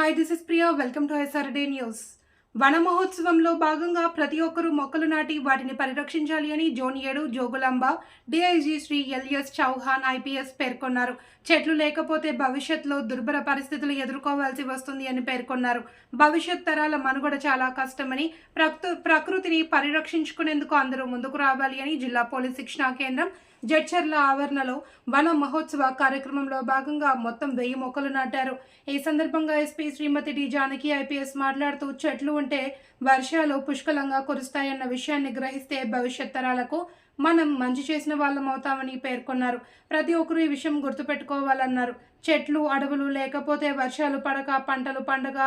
Hi this is Priya welcome to S R D news వన మహోత్సవంలో భాగంగా ప్రతి ఒక్కరూ మొక్కలు నాటి వాటిని పరిరక్షించాలి అని జోన్ ఏడు Jogulamba D I G Shri L S Chauhan I P S పేర్కొన్నారు. చెట్లు లేకపోతే భవిష్యత్తులో దుర్భర పరిస్థితులు ఎదుర్కోవాల్సి వస్తుంది అని పేర్కొన్నారు. భవిష్యత్ తరాల మనుగడ చాలా కష్టమని ప్రకృతిని పరిరక్షించుకునేందుకు అందరూ ముందుకు రావాలి అని జిల్లా పోలీస్ శిక్షణా కేంద్రం జడ్చర్ల ఆవరణలో వన మహోత్సవ కార్యక్రమంలో భాగంగా మొత్తం వెయ్యి మొక్కలు నాటారు. ఈ సందర్భంగా S P Shrimati D Janaki I P S మాట్లాడుతూ చెట్లు ఉంటే వర్షాలు పుష్కలంగా కురుస్తాయన్న విషయాన్ని గ్రహిస్తే భవిష్యత్ తరాలకు మనం మంచి చేసిన వాళ్ళం అవుతామని పేర్కొన్నారు. ప్రతి ఒక్కరూ ఈ విషయం గుర్తుపెట్టుకోవాలన్నారు. చెట్లు అడవులు లేకపోతే వర్షాలు పడక పంటలు పండగ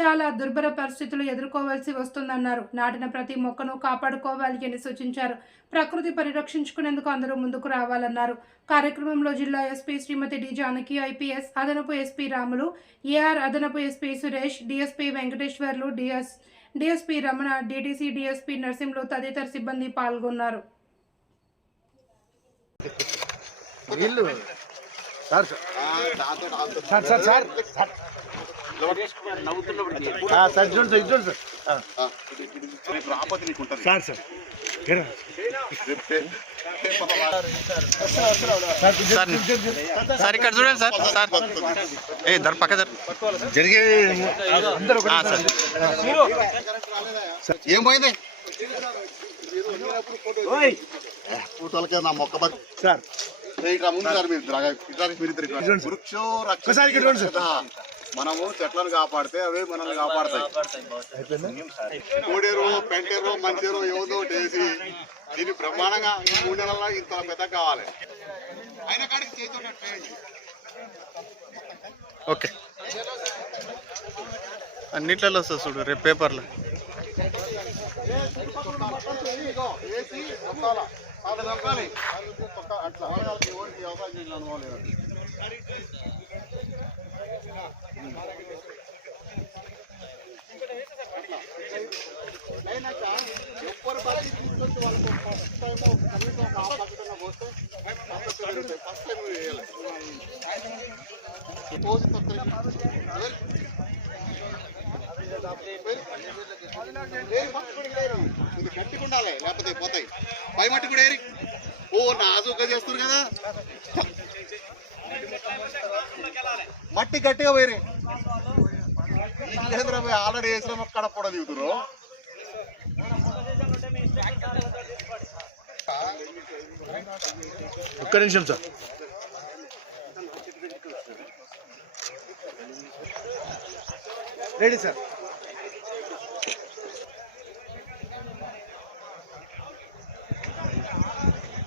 చాలా దుర్భర పరిస్థితులు ఎదుర్కోవాల్సి వస్తుందన్నారు. నాటిన ప్రతి మొక్కను కాపాడుకోవాలి అని సూచించారు. ప్రకృతి పరిరక్షించుకునేందుకు అందరూ ముందుకు రావాలన్నారు. కార్యక్రమంలో జిల్లా S P Shrimati D Janaki I P S అదనపు S P Ramulu A R అదనపు S P Suresh D S P Venkateswarlu D S D S P Ramana D T C D S P Narsimhulu తదితర సిబ్బంది పాల్గొన్నారు. వీళ్ళు. Sir sir. Sir sir sir ఆ, sir చూడండి sir. చూడండి sir sir. Sir. Sir ఇక్కడ చూడండి sir sir. A there పక్క జరిగే అందరూ ఒకటే ఆ, సార్. ఏం పోయింది? ఫోటోలకే నా మొక్క సార్. మనము చెట్లను కాపాడితే అవే మనల్ని కాపాడతాయి. కోడేరు పెంటేరు మంచేరు ఏదో వేసి దీన్ని బ్రహ్మాండంగా మూడు నెలల్లో ఇంత పెద్ద కావాలి. అయిన కాడికి చేయండి. ఓకే. అన్నిట్లలో వస్తుంది చూడు రేపు పేపర్లో. ఇదిగో, వేసి నొక్కాల. అట్లా అట్లా అట్లా ఎవరికి వ్యవసాయం చేయాలని అయినాక తీసుకొచ్చి ఫస్ట్ టైం కనీసం ఒక హాఫ్ పోస్తే ఫస్ట్ ఫస్ట్ టైం వేయాలి. పోసి లేరు, ఫస్ట్ కూడా లేరు. ఇది గట్టిగా ఉండాలి లేకపోతే పోతాయి పై మట్టి కూడా ఏరి ఓ నాజుగా చేస్తారు కదా మట్టి గట్టిగా వేరే ఇంకేంద్ర ఆల్రెడీ వేసిన మొక్క కూడా దిగుతురు ఒక్క నిమిషం సార్. Ready sir.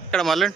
ఇక్కడ మళ్ళీ